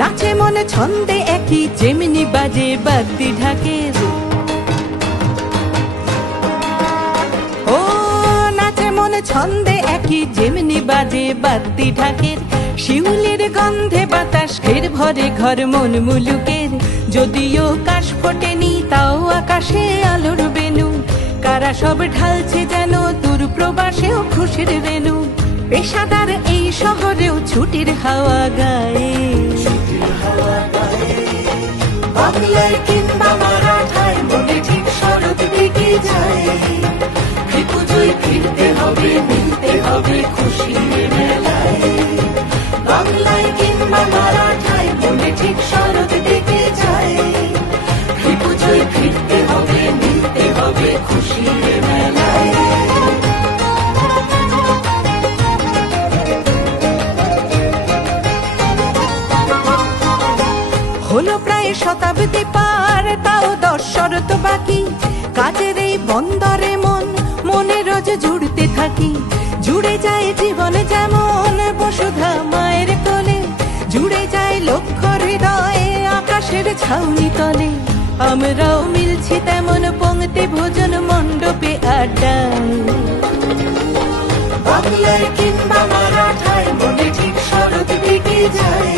নাচে মনে ছন্দে একই যেমনি বাজে বাদ্যি ঢাকের। ও নাচে মনে ছন্দে একই যেমনি বাজে বাদ্যি ঢাকের। শিউলির গন্ধে বাতাস ফের ভরে ঘর মন মুলুকের। যদিও কাশ ফোটেনি তাও আকাশে আলোর বেনু। কারা সব ঢালছে যেন দূর প্রবাসেও খুশির রেণু। পেশাদার এই শহরেও ছুটির হাওয়া গায়ে। বাংলায় কিংবা মারাঠায় মনে ঠিক শরৎ দিকে যায়। পুজোয় ফিরতে হবে, মিলতে হবে খুশির মেলায়। বাংলায় কিংবা মারাঠায় মনে ঠিক শরৎ দিকে যায়। পুজোয় ফিরতে হবে, মিলতে হবে খুশির মেলায়। হলো প্রায় শতাব্দী পার, তাও 10 শরৎ বাকি। কাজের এই বন্দরে মন মনে রোজ জুড়তে থাকি। জুড়ে যায় জীবন যেমন বসুধা মায়ের কোলে। জুড়ে যায় লক্ষ্য হৃদয়ে আকাশের ছাউনি তলে। আমরাও মিলছি তেমন পংক্তি ভোজন মণ্ডপে আড্ডায়। বাংলায় কিংবা মারাঠায় মনে ঠিক শরৎ দিকে যায়।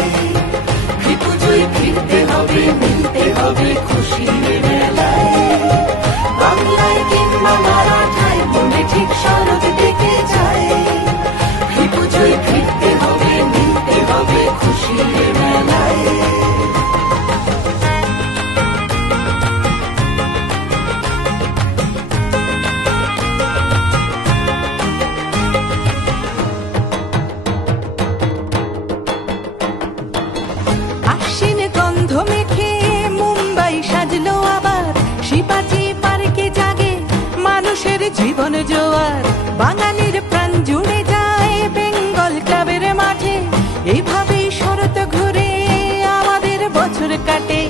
পুজোয় ফিরতে হবে, মিলতে হবে খুশির মেলায়। বাংলায় কিংবা মারাঠায় মনে ঠিক শরৎ দিকে যায়। পুজোয় ফিরতে হবে, মিলতে হবে খুশির মেলায়। আশ্বিন গন্ধ মেখে মুম্বাই সাজলো আবার। শিবাজি পার্কে জাগে মানুষের জীবন জোয়ার। বাঙালির প্রাণ জুড়ে যায় বেঙ্গল ক্লাবের মাঠে। এইভাবেই শরৎ ঘুরে আমাদের বছর কাটে।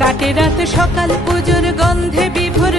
কাটে রাত সকাল পুজোর গন্ধে বিভোর